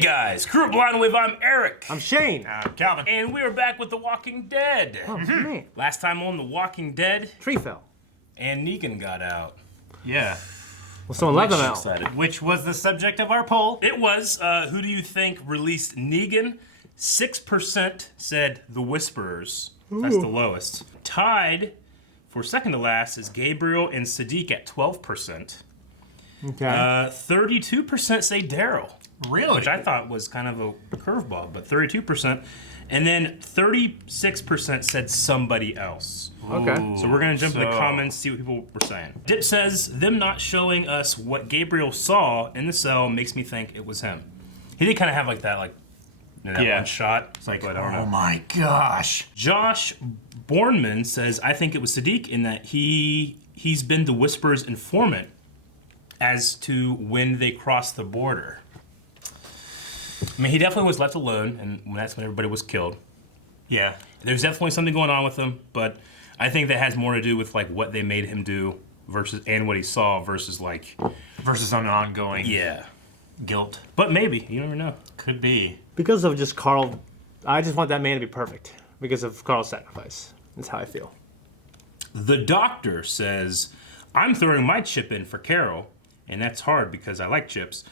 Hey guys, Crew Blind Wave, I'm Eric. I'm Shane. I'm Calvin. And we are back with The Walking Dead. Oh, man. Last time on The Walking Dead, Tree fell. and Negan got out. Yeah. Well, someone let them out. Excited. Which was the subject of our poll. It was, who do you think released Negan? 6% said The Whisperers. That's the lowest. Tied for second to last is Gabriel and Sadiq at 12%. Okay. 32% say Daryl. Really? Which I thought was kind of a curveball, but 32%. And then 36% said somebody else. Okay. So we're gonna jump in the comments, see what people were saying. Dip says, them not showing us what Gabriel saw in the cell makes me think it was him. He did kind of have like that, one shot. It's like, I don't know. Oh my gosh. Josh Bornman says, I think it was Sadiq in that he's been the Whisperer's informant as to when they crossed the border. I mean, he definitely was left alone, and that's when everybody was killed. Yeah. There's definitely something going on with him, but I think that has more to do with like what they made him do versus and what he saw versus like Versus an ongoing yeah. guilt. But maybe you never know. Could be. Because of just Carl, I just want that man to be perfect. Because of Carl's sacrifice. That's how I feel. The doctor says, I'm throwing my chip in for Carol, and that's hard because I like chips.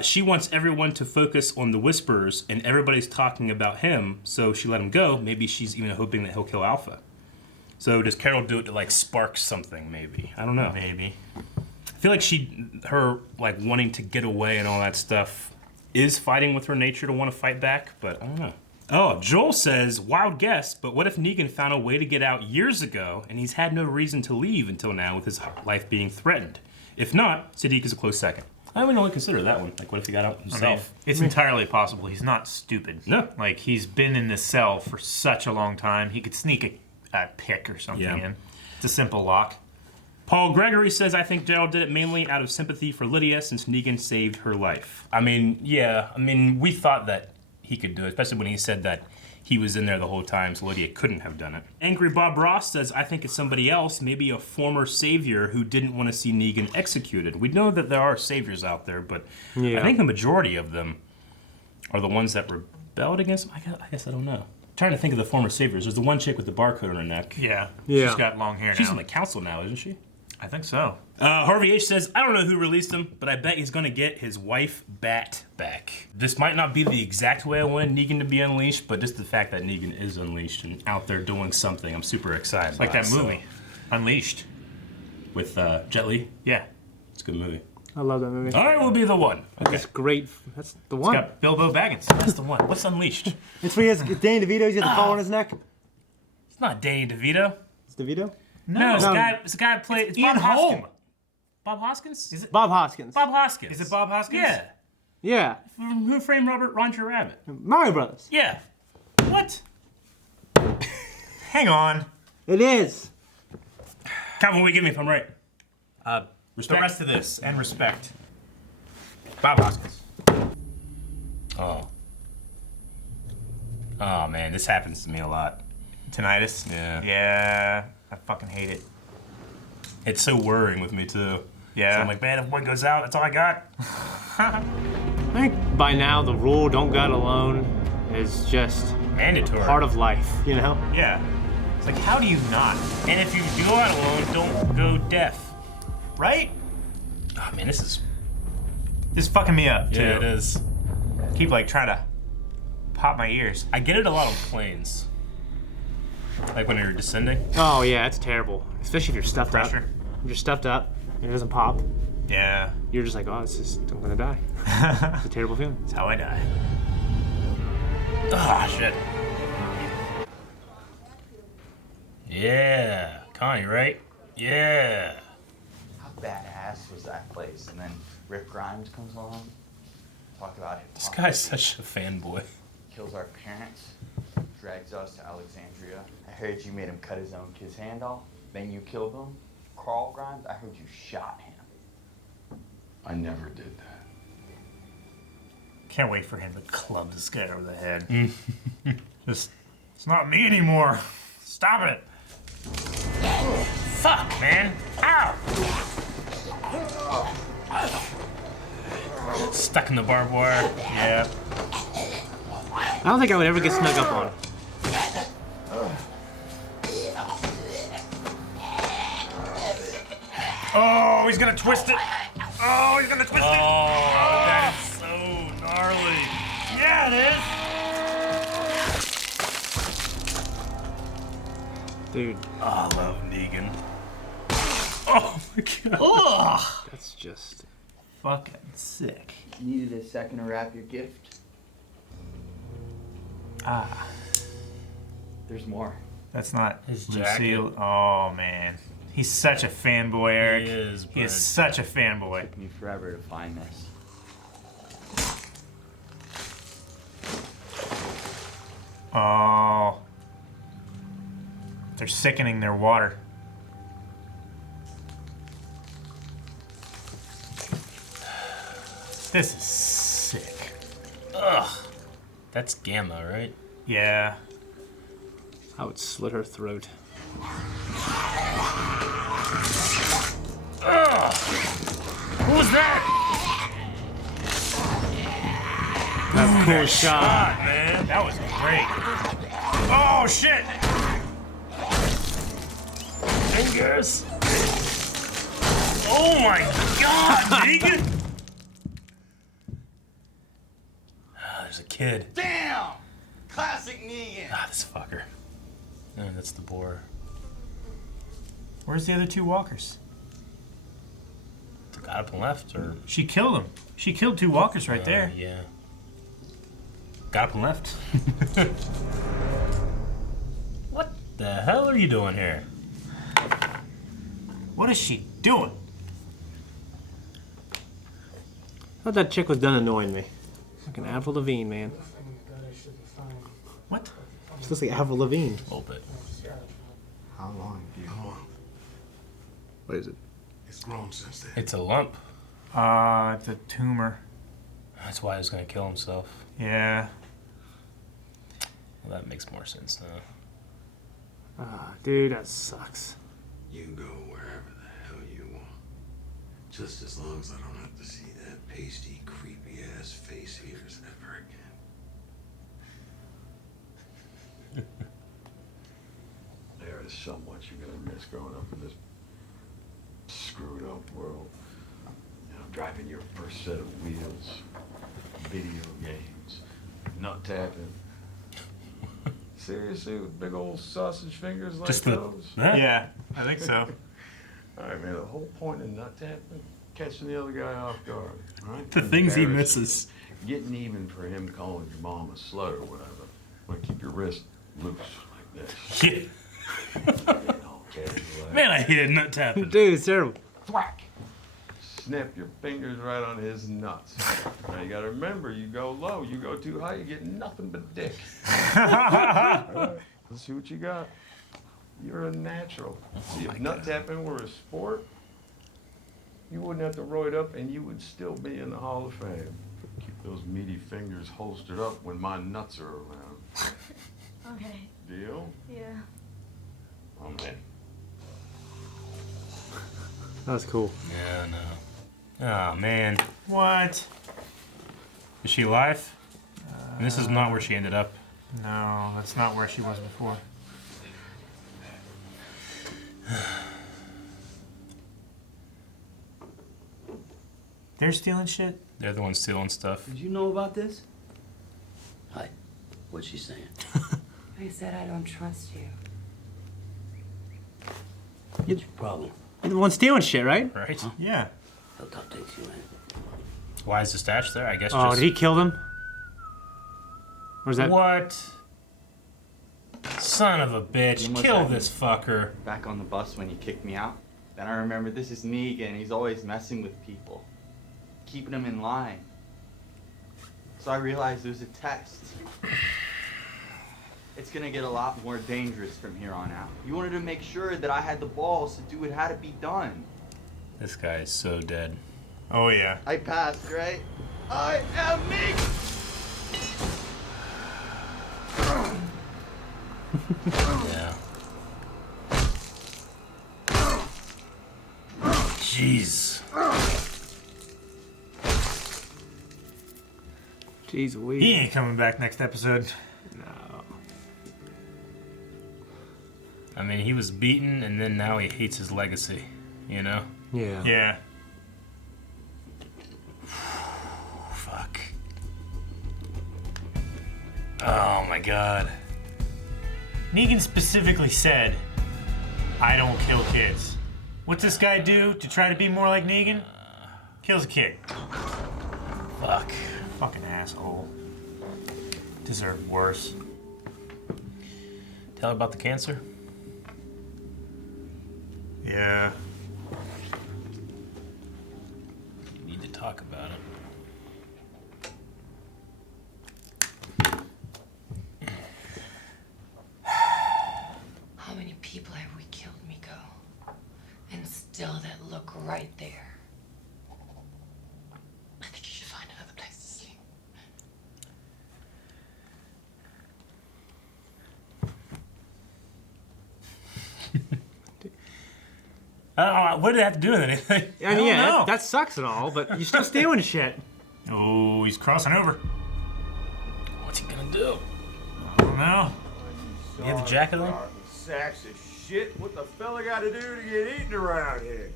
She wants everyone to focus on the Whisperers, and everybody's talking about him, so she let him go. Maybe she's even hoping that he'll kill Alpha. So does Carol do it to like spark something? Maybe I don't know. Maybe. I feel like her like wanting to get away and all that stuff is fighting with her nature to want to fight back, but I don't know. Oh, Joel says, wild guess, but what if Negan found a way to get out years ago and he's had no reason to leave until now with his life being threatened? If not, Sadiq is a close second. I wouldn't really consider that one. Like, what if he got out himself? I mean, it's entirely possible. He's not stupid. No. Like, he's been in this cell for such a long time. He could sneak a pick or something in. It's a simple lock. Paul Gregory says, I think Daryl did it mainly out of sympathy for Lydia since Negan saved her life. I mean, yeah. I mean, we thought that he could do it, especially when he said that he was in there the whole time, so Lydia couldn't have done it. Angry Bob Ross says, I think it's somebody else, maybe a former savior who didn't want to see Negan executed. We know that there are saviors out there, but I think the majority of them are the ones that rebelled against him. I guess I don't know. I'm trying to think of the former saviors. There's the one chick with the barcode on her neck. Yeah. Yeah. She's got long hair now. She's on the council now, isn't she? I think so. Harvey H says, I don't know who released him, but I bet he's gonna get his wife Bat back. This might not be the exact way I wanted Negan to be unleashed, but just the fact that Negan is unleashed and out there doing something, I'm super excited. It's like that movie, Unleashed. With Jet Li? Yeah. It's a good movie. I love that movie. All right, we'll be the one. Okay. That's great. That's the one. It's got Bilbo Baggins. That's the one. What's Unleashed? It's where he has Danny DeVito. He's got the collar on his neck. It's not Danny DeVito. It's DeVito? No, it's No. a guy who played... It's Ian Bob Hoskins. Holm. Bob Hoskins? Is it Bob Hoskins. Bob Hoskins. Is it Bob Hoskins? Yeah. Yeah. Who Framed Roger Rabbit? Mario Brothers. Yeah. What? Hang on. It is. Calvin, what do you give me if I'm right? The rest of this, and respect. Bob Hoskins. Oh. Oh, man, this happens to me a lot. Tinnitus? Yeah. Yeah. I fucking hate it. It's so worrying with me, too. Yeah. So I'm like, man, if one goes out, that's all I got. I think by now the rule "don't go out alone" is just Mandatory. part of life, you know? Yeah. It's like, how do you not? And if you do go out alone, don't go deaf. Right? Oh, man, this is... This is fucking me up, too. Yeah, it is. Keep, like, trying to pop my ears. I get it a lot on planes. Like when you're descending. Oh, yeah, it's terrible. Especially if you're stuffed up. Pressure. If you're stuffed up and it doesn't pop, Yeah. you're just like, oh, I'm gonna die. It's a terrible feeling. That's how I die. Ah, shit. Yeah. Connie, right? Yeah. How badass was that place? And then Rick Grimes comes along, talk about it. This guy's such a fanboy. Kills our parents, drags us to Alexandria. I heard you made him cut his own kid's hand off. Then you killed him. Carl Grimes, I heard you shot him. I never did that. Can't wait for him to club this guy over the head. Just, it's not me anymore. Stop it. Fuck, man. Ow! Stuck in the barbed wire. Yeah. I don't think I would ever get snuck up on. Oh, he's gonna twist it. Oh, he's gonna twist it. Oh, that is so gnarly. Yeah, it is. Dude, Oh, I love Negan. Oh my god. Ugh. that's just... Fucking sick. Needed a second to wrap your gift? Ah, There's more. that's not His Lucille. Oh man, he's such a fanboy, Eric. He is, He is but- such a fanboy. Took me forever to find this. Oh, they're sickening their water. This is sick. Ugh. That's Gamma, right? Yeah. I would slit her throat. Ugh. Who was that? That's a cool shot. God, man. That was great. Oh shit! Fingers. Oh my god, Negan. Ah, there's a kid. Damn! Classic Negan! Ah, this fucker. Oh, that's the boar. Where's the other two walkers? Got up and left, or? She killed them. She killed two walkers right there. Yeah. Got up and left. What the hell are you doing here? What is she doing? I thought that chick was done annoying me. Fucking Avril Lavigne, man. What? She looks like Avril Lavigne. A little bit. How long do you want? What is it? It's grown since then. It's a lump. It's a tumor. That's why he was gonna kill himself. Yeah. Well, that makes more sense now. Ah, dude, that sucks. You can go wherever the hell you want. Just as long as I don't have to see that pasty, creepy ass face of yours ever again. There is so much you're gonna miss growing up in this screwed up world. You know, driving your first set of wheels, video games, nut tapping. Seriously, with big old sausage fingers like Just the. those? Huh? Yeah, I think so. All right, man, the whole point of nut tapping, catching the other guy off guard, all right? The things he Embarrassing. misses. Getting even for him calling your mom a slut or whatever. Want to keep your wrist loose like this. Yeah. Getting all casual. Man, I hated nut tapping. Dude, it's terrible. Thwack! Snap your fingers right on his nuts. Now you gotta remember, you go low, you go too high, you get nothing but dick. All right, let's see what you got. You're a natural. See, if nut tapping were a sport, you wouldn't have to roid up and you would still be in the Hall of Fame. Keep those meaty fingers holstered up when my nuts are around. Okay. Deal? Yeah. I'm in. That was cool. Yeah, no. Oh man, What? is she alive? And this is not where she ended up. No, that's not where she was before. They're stealing shit? They're the ones stealing stuff. Did you know about this? Hi. What's she saying? I said I don't trust you. What's your problem? You're the one stealing shit, right? Right? Yeah. How tough takes you, man? Why is the stash there? I guess Oh, just. did he kill them? Or is that... What? Son of a bitch. You must Kill have- this fucker. Back on the bus when you kicked me out. Then I remember this is Negan. He's always messing with people, keeping them in line. So I realized it was a test. It's gonna get a lot more dangerous from here on out. You wanted to make sure that I had the balls to do what had to be done. This guy is so dead. Oh, yeah. I passed, right? I am Negan! Yeah. Jeez. Jeez, He ain't coming back next episode. I mean, he was beaten, and then now he hates his legacy. You know? Yeah. Yeah. Fuck. Oh my god. Negan specifically said, I don't kill kids. What's this guy do to try to be more like Negan? Kills a kid. Fuck. Fucking asshole. Deserved worse. Tell her about the cancer? Yeah. You need to talk about it. How many people have we killed, Miko? And still that look right there. I think you should find another place to sleep. What did it have to do with anything? I mean, yeah, know. that sucks and all, but you're still stealing shit. Oh, he's crossing over. What's he gonna do? I don't know. You have the jacket on? Sacks of shit. What the fella got to do to get eaten around here?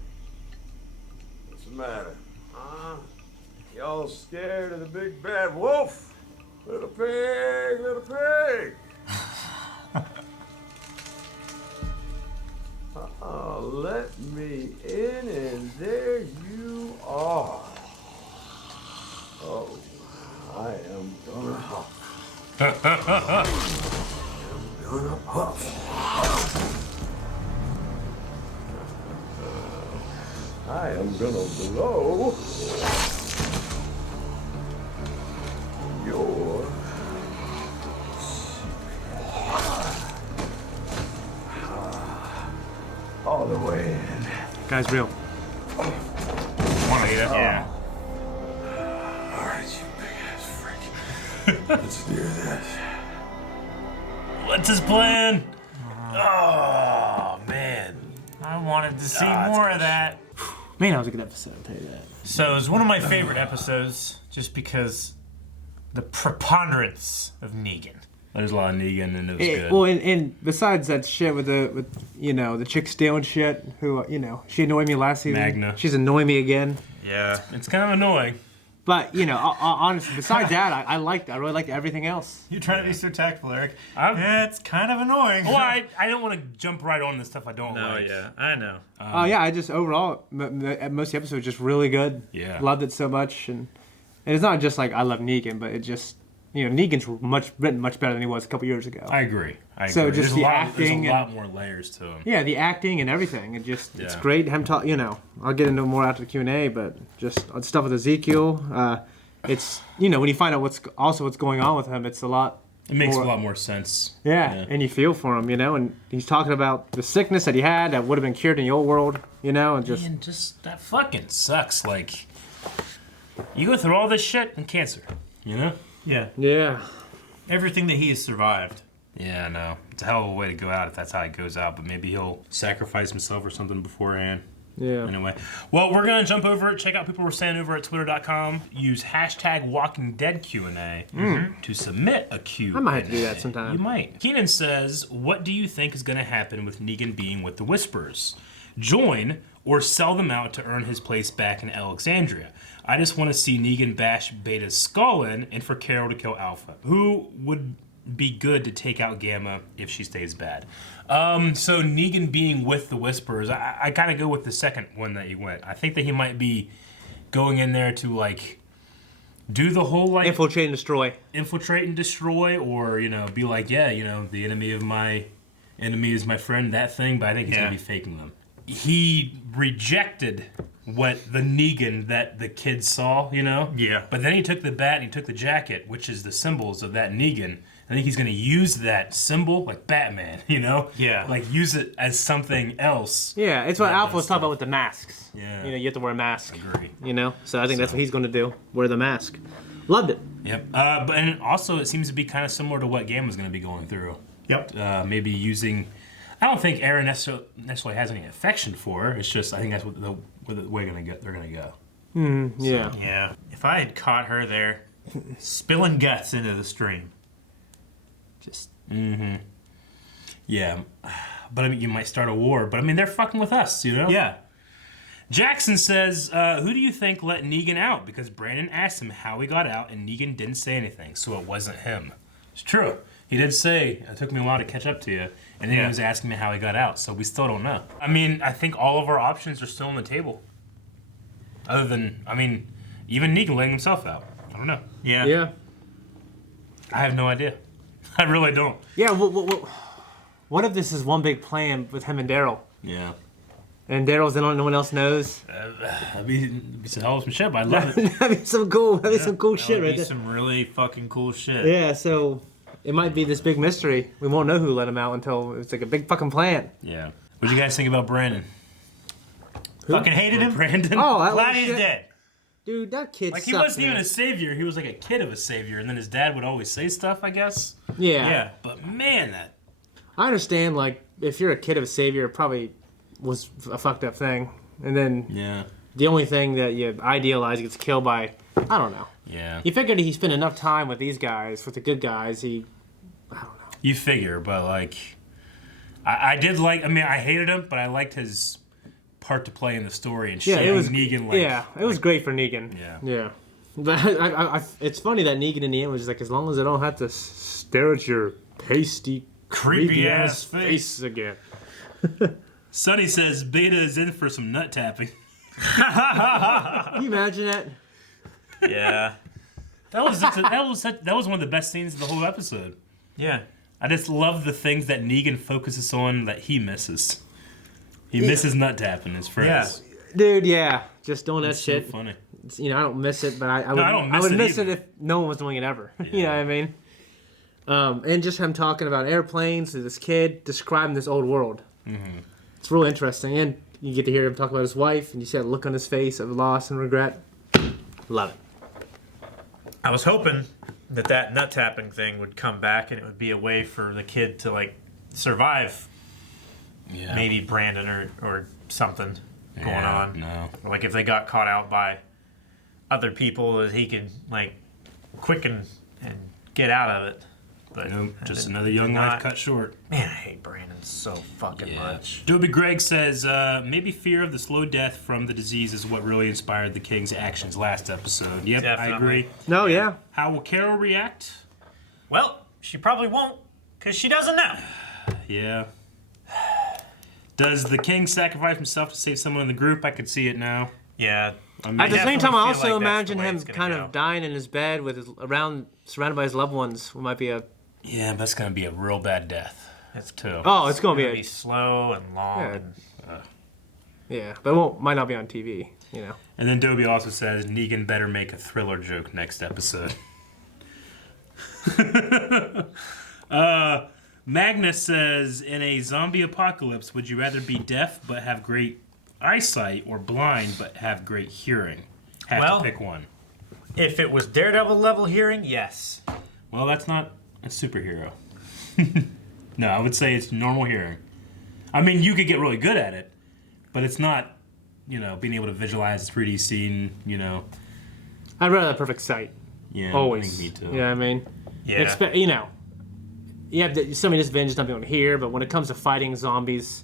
What's the matter? Huh? Y'all scared of the big bad wolf? Little pig, little pig. Let me in, and there you are. Oh, I am gonna huff. Gonna huff. I am gonna blow your all the way in. Guy's real. Want to eat it? Yeah. All right, you big ass freak. Let's do this. What's his plan? Oh, man. I wanted to see more of that. Man, that was a good episode, I'll tell you that. So it was one of my favorite episodes just because the preponderance of Negan. There's a lot of Negan, and it was good. Well, and besides that shit with the chick stealing shit, who she annoyed me last season. Magna. She's annoying me again. Yeah. It's kind of annoying. But honestly, besides that, I really liked everything else. You're trying to be so tactful, Eric. I'm- Yeah, it's kind of annoying. Well, I don't want to jump right on the stuff I don't like. I know. Yeah, I just overall most of the episodes just really good. Yeah. Loved it so much, and it's not just like I love Negan, but it just Negan's written much better than he was a couple years ago. I agree. So just there's the a lot, acting there's a lot and- more layers to him. Yeah, the acting and everything. It's Yeah. great. Him talk, I'll get into more after the Q&A, but just stuff with Ezekiel. It's when you find out what's going on with him, it's a lot. It makes more, a lot more sense. Yeah, and you feel for him, and he's talking about the sickness that he had that would have been cured in the old world, and just Man, just that fucking sucks. Like, you go through all this shit and cancer, Yeah. yeah. Everything that he has survived. Yeah, I know. It's a hell of a way to go out if that's how it goes out, but maybe he'll sacrifice himself or something beforehand. Yeah. Anyway, well, we're going to jump over it. Check out people we're saying over at twitter.com. Use hashtag Walking Dead Q&A to submit a Q&A. I might have to do that sometime. You might. Keenan says, what do you think is going to happen with Negan being with the Whisperers? Join or sell them out to earn his place back in Alexandria? I just want to see Negan bash Beta's skull in and for Carol to kill Alpha. Who would be good to take out Gamma if she stays bad? So Negan being with the Whisperers, I kind of go with the second one that he went. I think that he might be going in there to like do the whole like Infiltrate and destroy. or be like, yeah, the enemy of my enemy is my friend, that thing. But I think he's gonna be faking them. He rejected what the Negan that the kids saw, Yeah. But then he took the bat and he took the jacket, which is the symbols of that Negan. I think he's going to use that symbol like Batman, Yeah. Like use it as something else. Yeah, it's what Yeah, Alpha was that's talking about with the masks. Yeah. You have to wear a mask. Agree. So I think that's what he's going to do. Wear the mask. Loved it. Yep. And also it seems to be kind of similar to what Gamma's going to be going through. Yep. Maybe using. I don't think Aaron necessarily has any affection for her. It's just I think that's what the way they're going to go. Yeah. Yeah. If I had caught her there, spilling guts into the stream. Just Yeah. But I mean, you might start a war. But I mean, they're fucking with us, you know? yeah. Jackson says, who do you think let Negan out? Because Brandon asked him how he got out, and Negan didn't say anything, so it wasn't him. It's true. He did say, it took me a while to catch up to you, and then he was asking me how he got out, so we still don't know. I mean, I think all of our options are still on the table. Other than, I mean, even Negan letting himself out. I don't know. Yeah. Yeah. I have no idea. I really don't. Yeah. What if this is one big plan with him and Daryl? Yeah. And Daryl's the only one else knows. That'd be some hell of some shit, but I love it. That'd be some cool. That'd be some cool shit right Be there. some really fucking cool shit. Yeah. So it might be this big mystery. We won't know who let him out until it's like a big fucking plan. Yeah. What do you guys think about Brandon? Fucking hated him. Brandon? Oh, that Glad little he's shit. dead. Dude, that kid Like, he sucks, wasn't even man. a savior. He was like a kid of a savior, and then his dad would always say stuff, I guess. Yeah. Yeah. But man, that... I understand, like, if you're a kid of a savior, it probably was a fucked up thing. And then Yeah. the only thing that you idealize gets killed by, I don't know. Yeah. He figured he spent enough time with these guys, with the good guys, I don't know. You figure, but, like... I did like... I mean, I hated him, but I liked his part to play in the story and Yeah, shit. it was Negan, like... yeah, it was great for Negan. Yeah. Yeah. But it's funny that Negan in the end was just like, as long as I don't have to stare at your pasty, Creepy ass face. again. Sonny says Beta is in for some nut tapping. Can you imagine that? Yeah. That was one of the best scenes of the whole episode. Yeah. I just love the things that Negan focuses on that he misses. He misses nut tapping his friends. Dude, yeah. Just doing that It's shit. so funny. It's, I don't miss it, but I would, I don't miss would it miss either. it if no one was doing it ever. You know what I mean? And just him talking about airplanes to this kid, describing this old world. Mm-hmm. It's real interesting. And you get to hear him talk about his wife, and you see that look on his face of loss and regret. Love it. I was hoping that nut tapping thing would come back and it would be a way for the kid to like survive Yeah. maybe Brandon or something going Yeah, on. No. Or like if they got caught out by other people that he could like quicken and get out of it. But Nope. Just did- another young did life not. cut short. Man, I hate Brandon so fucking much. Dobie Greg says, maybe fear of the slow death from the disease is what really inspired the King's actions last episode. Yep, I Definitely. agree. No, yeah. How will Carol react? Well, she probably won't because she doesn't know. Yeah. Does the King sacrifice himself to save someone in the group? I could see it now. Yeah. I mean, At the same definitely time, I feel also like that's the imagine way him it's gonna kind go. of dying in his bed with surrounded by his loved ones. What might be a yeah, that's going to be a real bad death. It's too. oh, it's gonna gonna be be a slow and long. Yeah. And yeah, but it won't might not be on TV. You know. And then Dobie also says Negan better make a thriller joke next episode. Magnus says, in a zombie apocalypse, would you rather be deaf but have great eyesight or blind but have great hearing? Have Well- to pick one. if it was Daredevil level hearing, yes. Well, that's not a superhero. No, I would say it's normal hearing. I mean, you could get really good at it, but it's not, being able to visualize a 3D scene, I'd rather have perfect sight. Yeah, Always. I think me too. You know what I mean? Yeah. You have so many disadvantages not being able to hear, but when it comes to fighting zombies,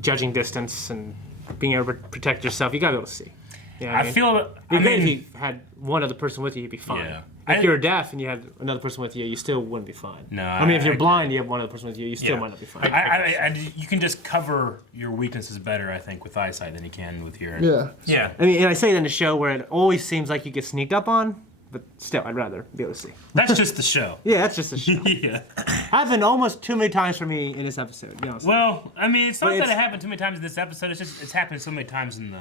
judging distance and being able to protect yourself, you gotta be able to see. You know what I mean? feel. It'd I be great mean, if you had one other person with you, you'd be fine. Yeah. If you're deaf and you had another person with you, you still wouldn't be fine. No, I mean, if I you're agree. blind, you have one other person with you, you still Yeah. might not be fine. you can just cover your weaknesses better, I think, with eyesight than you can with hearing. yeah. Yeah. I mean, and I say that in a show where it always seems like you get sneaked up on, but still, I'd rather be able to see. That's just the show. Yeah, that's just a show. Yeah. Happened almost too many times for me in this episode. You know, Well, I mean, it's not But that it's- it happened too many times in this episode. It's just it's happened so many times in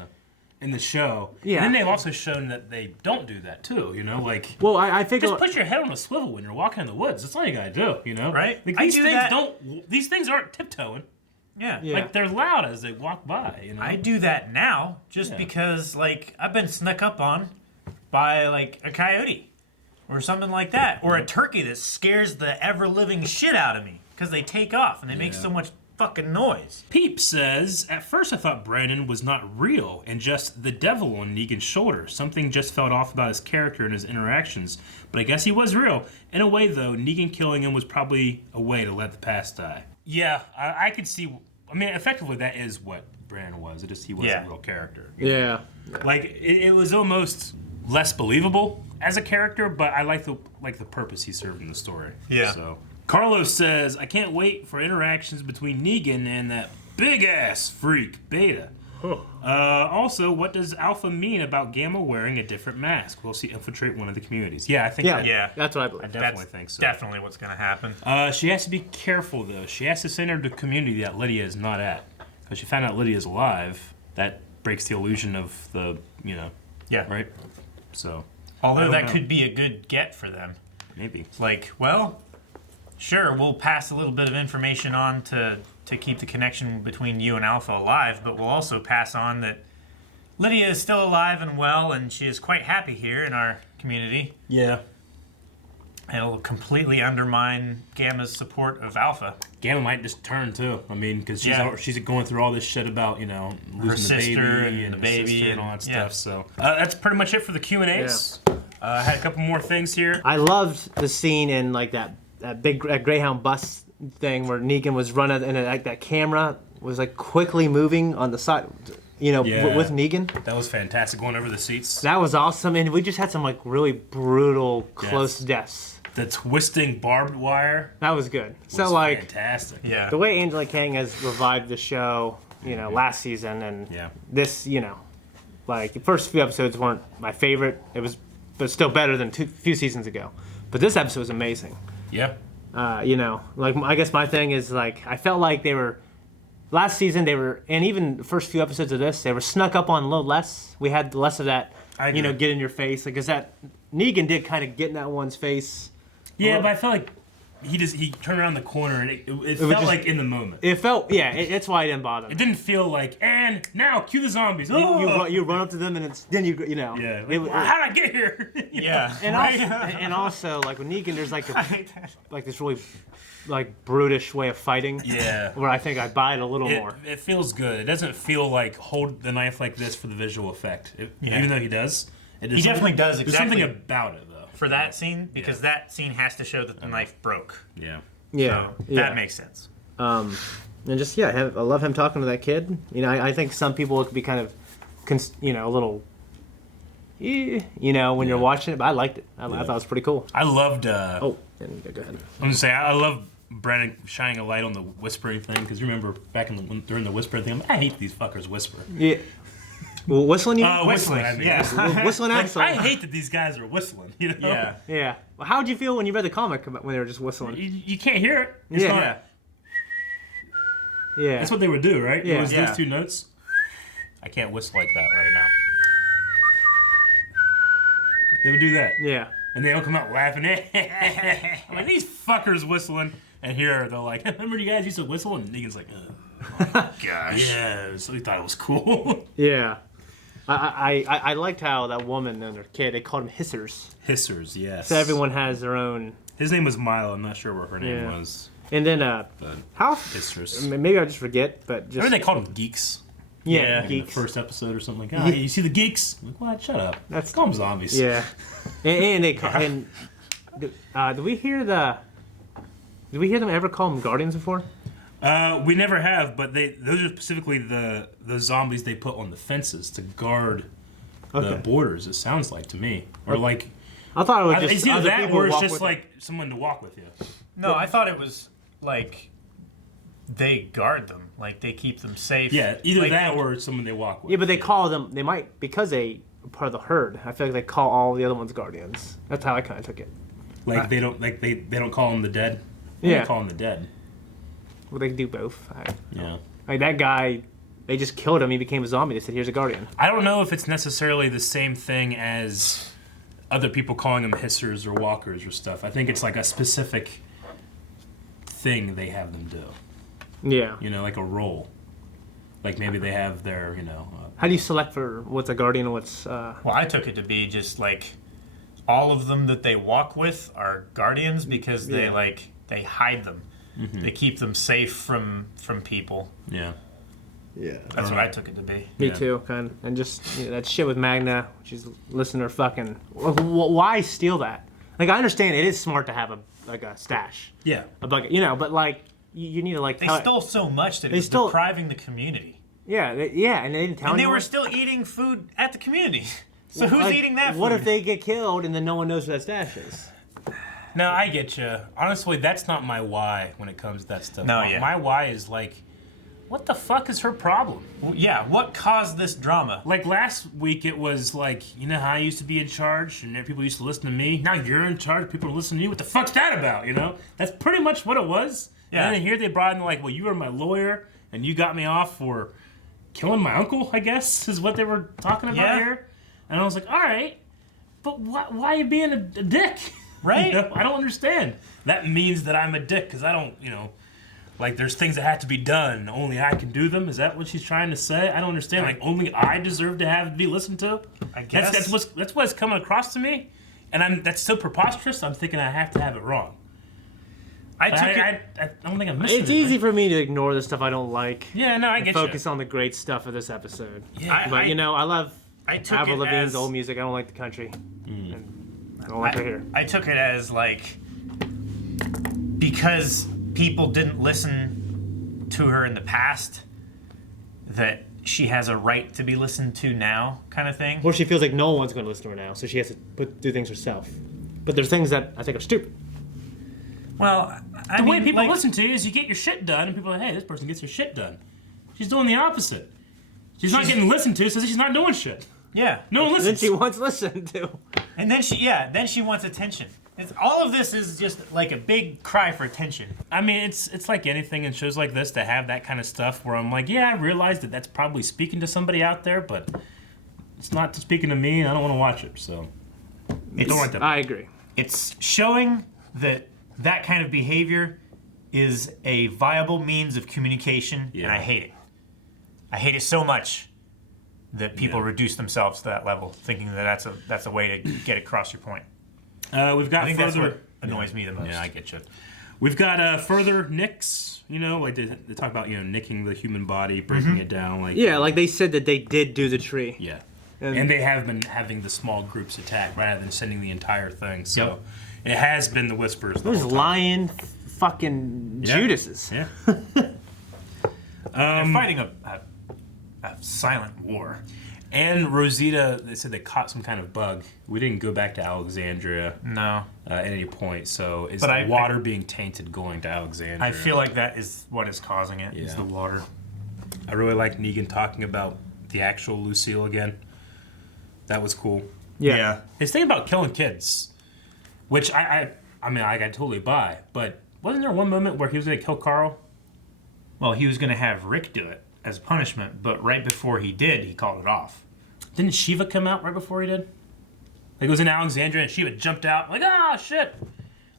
the show. Yeah. And then they've also shown that they don't do that too. Like. well, I think Just put your head on a swivel when you're walking in the woods. That's all you gotta do, Right? Like, I these do things that. these things aren't tiptoeing. Yeah. Yeah. Like, they're loud as they walk by, I do that now just Yeah. because, like, I've been snuck up on by, like, a coyote or something like that. Or a turkey that scares the ever-living shit out of me because they take off and they make so much fucking noise. Peep says, at first I thought Brandon was not real and just the devil on Negan's shoulder. Something just felt off about his character and his interactions. But I guess he was real. In a way, though, Negan killing him was probably a way to let the past die. Yeah, I could see... I mean, effectively, that is what Brandon was. It just he was a real character. Yeah. Like, it was almost less believable as a character, but I like the purpose he served in the story. Yeah. So... Carlos says, I can't wait for interactions between Negan and that big-ass freak, Beta. Also, what does Alpha mean about Gamma wearing a different mask? Will she infiltrate one of the communities? Yeah, I think that's what I believe. I definitely think so. Definitely what's going to happen. She has to be careful, though. She has to send her to the community that Lydia is not at. Because she found out Lydia's alive. That breaks the illusion of the, Yeah. right? So. Although that could be a good get for them. Maybe. Like, well... Sure, we'll pass a little bit of information on to keep the connection between you and Alpha alive, but we'll also pass on that Lydia is still alive and well, and she is quite happy here in our community. Yeah. It'll completely undermine Gamma's support of Alpha. Gamma might just turn, too. I mean, because she's going through all this shit about, losing Her sister and the baby and all that yeah. stuff. So that's pretty much it for the Q&As. I had a couple more things here. I loved the scene in like that big Greyhound bus thing where Negan was running and like that camera was like quickly moving on the side, with Negan. That was fantastic, going over the seats. That was awesome, and we just had some like really brutal close deaths. The twisting barbed wire. That was good. Was so like fantastic. Yeah. The way Angela Kang has revived the show, last season and this, like the first few episodes weren't my favorite. But still better than a few seasons ago. But this episode was amazing. Yeah. Like I guess my thing is like I felt like they were last season and even the first few episodes of this they were snuck up on a little less. We had less of that, get in your face. Like, cause that Negan did kind of get in that one's face. Yeah, but I felt like he turned around the corner and it felt just, like in the moment. It felt it's why it didn't bother me. It didn't feel like and now cue the zombies. You run up to them and then how'd I get here? Yeah. And also like with Negan there's like this really like brutish way of fighting. Yeah. Where I think I buy it a little more. It feels good. It doesn't feel like hold the knife like this for the visual effect. Even though he does. He definitely does. Exactly. There's something about it though. For that scene, because that scene has to show that the knife broke. Yeah. Yeah. So that makes sense. And just I love him talking to that kid. I think some people could be kind of, a little, when you're watching it. But I liked it. I thought it was pretty cool. I loved. Go ahead. I'm gonna say I love Brandon shining a light on the whispering thing because remember back during the whispering thing, I hate these fuckers whisper. Yeah. Well, whistling, you? Whistling. I mean, whistling accent. I hate that these guys are whistling. Yeah. Yeah. Well, how did you feel when you read the comic when they were just whistling? You can't hear it. It's not. Yeah. That's what they would do, right? Yeah. It was those two notes. I can't whistle like that right now. They would do that. Yeah. And they all come out laughing. I'm like, these fuckers whistling. And here they're like, remember you guys used to whistle? And Negan's like, gosh. Yeah, so he thought it was cool. Yeah. I liked how that woman and her kid, they called them hissers. Hissers, yes. So everyone has their own. His name was Milo. I'm not sure what her name was. And then, how? Hissers. Maybe I just forget, but just. Remember they called them geeks? Yeah, in geeks. The first episode or something like, you see the geeks? I'm like, what? Shut up. Let's call them zombies. Yeah. and they call. And did we hear them ever call them guardians before? We never have, but those are specifically the zombies they put on the fences to guard the borders. It sounds like to me, or like I thought it was just it's either other that people or it's walk just with like someone to walk with you. No, I thought it was like they guard them, like they keep them safe. Yeah, either like, that or someone they walk with. Yeah, but they call them. They might because they are part of the herd. I feel like they call all the other ones guardians. That's how I kind of took it. Like they don't call them the dead. They call them the dead. Well, they do both. Yeah. Like that guy, they just killed him. He became a zombie. They said, "Here's a guardian." I don't know if it's necessarily the same thing as other people calling them hissers or walkers or stuff. I think it's like a specific thing they have them do. Yeah. Like a role. Like maybe they have their, How do you select for what's a guardian and what's? Well, I took it to be just like all of them that they walk with are guardians because they hide them. They keep them safe from people. Yeah. Yeah. That's what I took it to be. Me Yeah. too, kind of. And just that shit with Magna, she's listener fucking. Why steal that? Like, I understand it is smart to have a stash, Yeah. a bucket, but like you need to like. They stole so much that it was depriving the community. Yeah, and they didn't tell And they anyone. were still eating food at the community. So who's eating that food? What if they get killed and then no one knows where that stash is? No, I get you. Honestly, that's not my why when it comes to that stuff. No, yeah. My why is like, what the fuck is her problem? Yeah, what caused this drama? Like last week, it was like, you know how I used to be in charge and people used to listen to me? Now you're in charge, people are listening to you. What the fuck's that about, That's pretty much what it was. Yeah. And then here they brought in like, well, you were my lawyer and you got me off for killing my uncle, I guess, is what they were talking about here. And I was like, all right, but why are you being a dick? Right? I don't understand. That means that I'm a dick because I don't, like there's things that have to be done. Only I can do them. Is that what she's trying to say? I don't understand. Like only I deserve to be listened to. I guess that's what's coming across to me, and that's so preposterous. I'm thinking I have to have it wrong. I don't think I'm missing It's it. easy for me to ignore the stuff I don't like. Yeah, no, I get you. Focus on the great stuff of this episode. Yeah, But I love took Avril it Lavigne's as, old music. I don't like the country. And I don't like her here. I took it as like because people didn't listen to her in the past that she has a right to be listened to now, kind of thing. Or she feels like no one's going to listen to her now, so she has to do things herself. But there's things that I think are stupid. Well, The way people listen to you is you get your shit done, and people are like, hey, this person gets your shit done. She's doing the opposite. She's not getting listened to, so she's not doing shit. Yeah. No one Then listens. she wants listened to. And then she wants attention. All of this is just like a big cry for attention. I mean, it's like anything in shows like this to have that kind of stuff where I'm like, yeah, I realize that that's probably speaking to somebody out there, but it's not speaking to me, and I don't want to watch it, so I don't like that. I agree. It's showing that kind of behavior is a viable means of communication, and I hate it. I hate it so much that people reduce themselves to that level, thinking that that's a way to get across your point. We've got I think further. that's what annoys me the most. Yeah, I get you. We've got further nicks. Like they talk about nicking the human body, breaking it down. Like Like they said that they did do the tree. yeah, and they have been having the small groups attack rather than sending the entire thing. So it has been the whispers. Those lion fucking Judases. Yeah. They're fighting a silent war. And Rosita, they said they caught some kind of bug. We didn't go back to Alexandria No. at any point. So is But the water being tainted going to Alexandria? I feel like that is what is causing it. Is Yeah. the water. I really like Negan talking about the actual Lucille again. That was cool. Yeah. His thing about killing kids, which I totally buy, but wasn't there one moment where he was going to kill Carl? Well, he was going to have Rick do it as punishment, but right before he did, he called it off. Didn't Shiva come out right before he did? Like it was in Alexandria and Shiva jumped out like, ah, shit.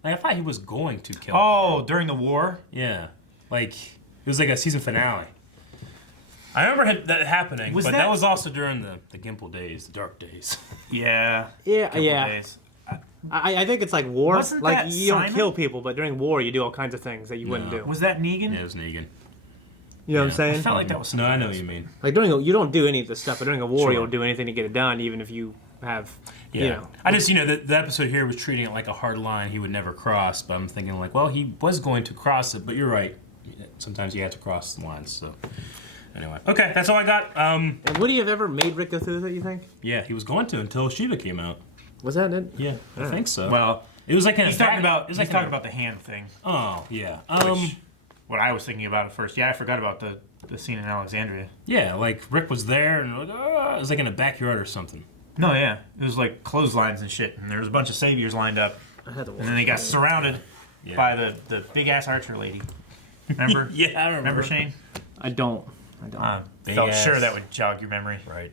Like I thought he was going to kill him. Oh, during the war? Yeah. Like it was like a season finale. I remember that happening, but that was also during the Gimple days, the dark days. Yeah. Yeah, Couple yeah. days. I think it's like war. Wasn't Like that you don't Simon? kill people, but during war you do all kinds of things that you wouldn't do. Was that Negan? Yeah, it was Negan. You know what I'm saying? I felt like that was No, I know what you mean. Like you don't do any of this stuff, but during a war Sure. you'll do anything to get it done, even if you have. Yeah. I just, the episode here was treating it like a hard line he would never cross, but I'm thinking like, well, he was going to cross it, but you're right. Sometimes you have to cross the lines, so. Anyway. Okay, that's all I got. And would he have ever made Rick go through that, you think? Yeah, he was going to until Shiva came out. Was that it? Yeah, I think so. Well, it was like he's talking about the hand thing. Oh, yeah. Which, what I was thinking about at first. Yeah, I forgot about the scene in Alexandria. Yeah, like Rick was there and like, it was like in a backyard or something. No, yeah. It was like clotheslines and shit, and there was a bunch of saviors lined up. I had to watch And then they got surrounded by the big ass archer lady. Remember? Yeah, I remember. Remember, Shane? I don't. Felt sure that would jog your memory. Right.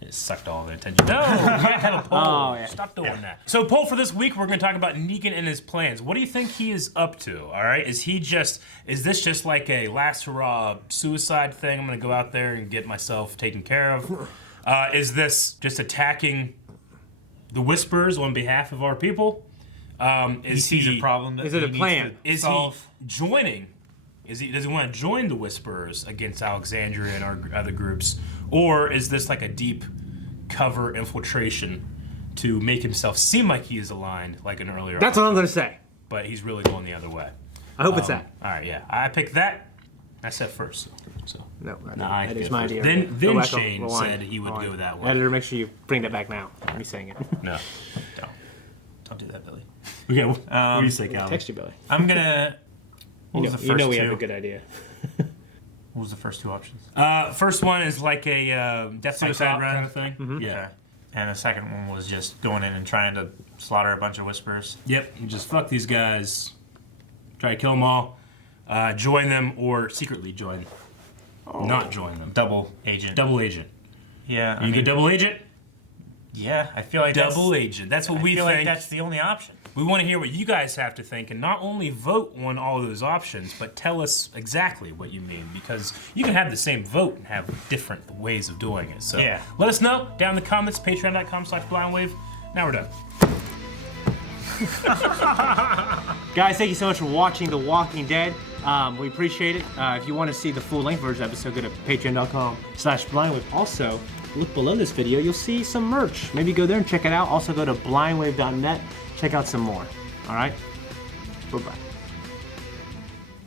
It sucked all the attention. No, you have to have a poll. Oh, yeah. Stop doing that. So, poll for this week, we're going to talk about Negan and his plans. What do you think he is up to? All right, is this just like a last hurrah suicide thing? I'm going to go out there and get myself taken care of. Is this just attacking the Whispers on behalf of our people? He sees a problem. That Is it he a needs plan? to Is solve. he joining? Does he want to join the Whisperers against Alexandria and our other groups, or is this like a deep cover infiltration to make himself seem like he is aligned, like an earlier? That's what I'm gonna say. But he's really going the other way. I hope it's that. All right, yeah, I picked that. I said first. So No, I that did is my first. idea. Then Go back, Shane rewind, said he would rewind. go that way. Editor, make sure you bring that back now. Me saying it. No. Don't do that, Billy. Okay, what do you say, Calvin? Text you, Billy. I'm gonna. What was the first we two? have a good idea. What was the first two options? First one is like a death by Suicide cop run? kind of thing. Yeah. Okay. And the second one was just going in and trying to slaughter a bunch of Whisperers. Yep. You just fuck these guys. Try to kill them all. Join them or secretly join. Not join them. Double agent. Double agent. Yeah. You get double agent? Yeah, I feel like Double agent. That's what I we feel think. like that's the only option. We want to hear what you guys have to think and not only vote on all those options, but tell us exactly what you mean because you can have the same vote and have different ways of doing it. So Yeah. let us know down in the comments, patreon.com/blindwave. Now we're done. Guys, thank you so much for watching The Walking Dead. We appreciate it. If you want to see the full-length version of the episode, go to patreon.com/blindwave. Also, look below this video. You'll see some merch. Maybe go there and check it out. Also, go to blindwave.net. Check out some more. All right? Bye-bye.